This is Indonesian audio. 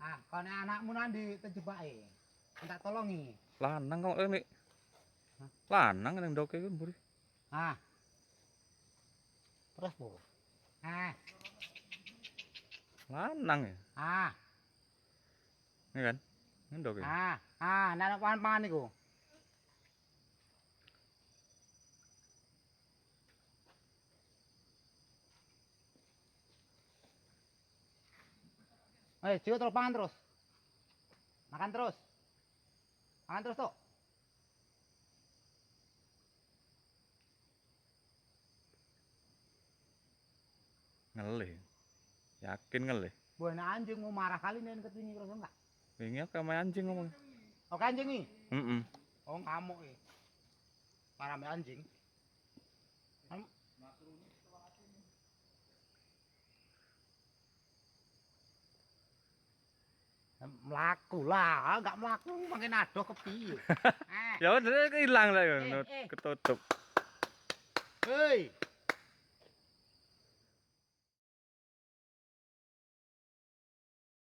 Ah, kon anakmu nanti terjebake. Tak tolongi. Lanang kok ini. Hah? Lanang yang doke kan buri. Ah. Terus, Bu. Ah. Lanang ya. Ah. Ini kan. Ini doke. Nek pangan iku. Jiwa terus pangan terus. Makan terus. Makan terus tuh. Ngelih. Yakin ngelih. Bu, enak anjing mau marah kali nih ketini terus enggak? Ini apa sama anjing ngomong? Oke anjing nih. Heeh. Oh, kamu marah sama anjing. Melaku lah, enggak melaku makin adoh kepiye. Ya udah hilang lah ya, Eh. ketutup. Hei.